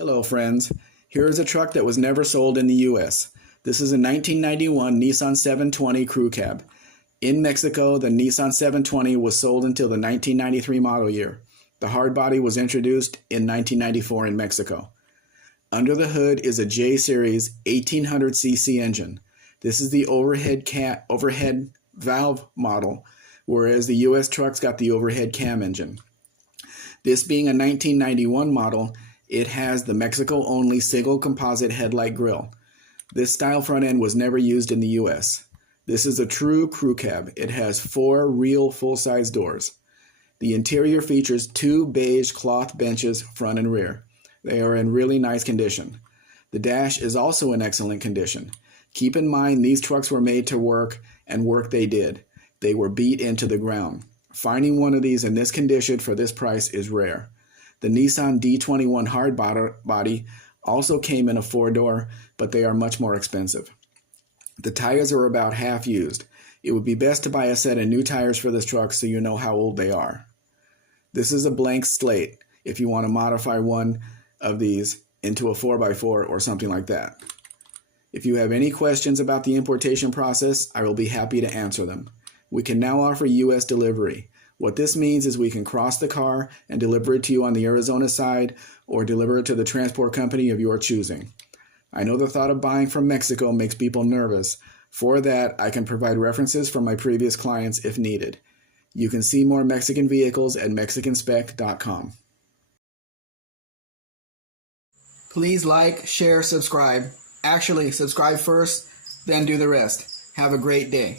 Hello friends, here is a truck that was never sold in the US. This is a 1991 Nissan 720 Crew Cab. In Mexico, the Nissan 720 was sold until the 1993 model year. The hardbody was introduced in 1994 in Mexico. Under the hood is a J-Series 1800cc engine. This is the overhead valve model, whereas the US trucks got the overhead cam engine. This being a 1991 model, it has the Mexico-only single composite headlight grille. This style front end was never used in the US. This is a true crew cab. It has 4 real full-size doors. The interior features 2 beige cloth benches front and rear. They are in really nice condition. The dash is also in excellent condition. Keep in mind these trucks were made to work, and work they did. They were beat into the ground. Finding one of these in this condition for this price is rare. The Nissan D21 hardbody also came in a 4-door, but they are much more expensive. The tires are about half used. It would be best to buy a set of new tires for this truck so you know how old they are. This is a blank slate if you want to modify one of these into a 4x4 or something like that. If you have any questions about the importation process, I will be happy to answer them. We can now offer US delivery. What this means is we can cross the car and deliver it to you on the Arizona side or deliver it to the transport company of your choosing. I know the thought of buying from Mexico makes people nervous. For that, I can provide references from my previous clients if needed. You can see more Mexican vehicles at mexicanspec.com. Please like, share, subscribe. Actually, subscribe first, then do the rest. Have a great day.